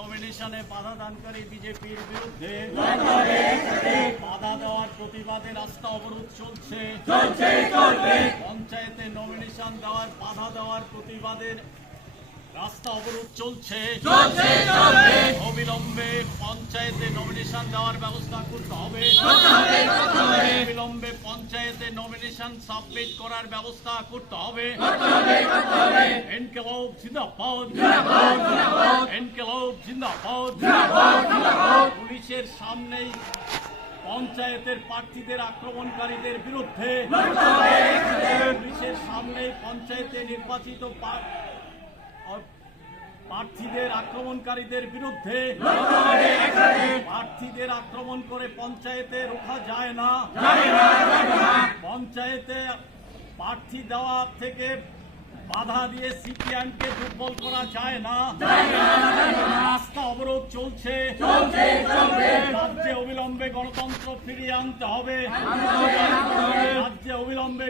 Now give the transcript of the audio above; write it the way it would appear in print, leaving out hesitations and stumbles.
নমিনেশনে বাধা দানকারী বিজেপির বিরুদ্ধে বাধা দেওয়ার প্রতিবাদে রাস্তা অবরোধ চলছে। পঞ্চায়েতে নমিনেশন দেওয়ার বাধা দেওয়ার প্রতিবাদের রাস্তা অবরোধ চলছে। অবিলম্বে পঞ্চায়েতে নমিনেশন দেওয়ার ব্যবস্থা করতে হবে। অবিলম্বে পঞ্চায়েতে নমিনেশন সাবমিট করার ব্যবস্থা করতে হবে। ইনকিলাব জিন্দাবাদ, ইনকিলাব জিন্দাবাদ। পুলিশের সামনেই পঞ্চায়েতের প্রার্থীদের আক্রমণকারীদের বিরুদ্ধে, পুলিশের সামনেই পঞ্চায়েতে নির্বাচিত প্রার্থীদের আক্রমণকারীদের বিরুদ্ধে, প্রার্থীদের আক্রমণ করে পঞ্চায়েতে রোখা যায় না। পঞ্চায়েতে প্রার্থী দেওয়া থেকে বাধা দিয়ে সিপিএমকে দুর্বল করা যায় না। রাস্তা অবরোধ চলছে। রাজ্যে অবিলম্বে গণতন্ত্র ফিরিয়ে আনতে হবে। রাজ্যে অবিলম্বে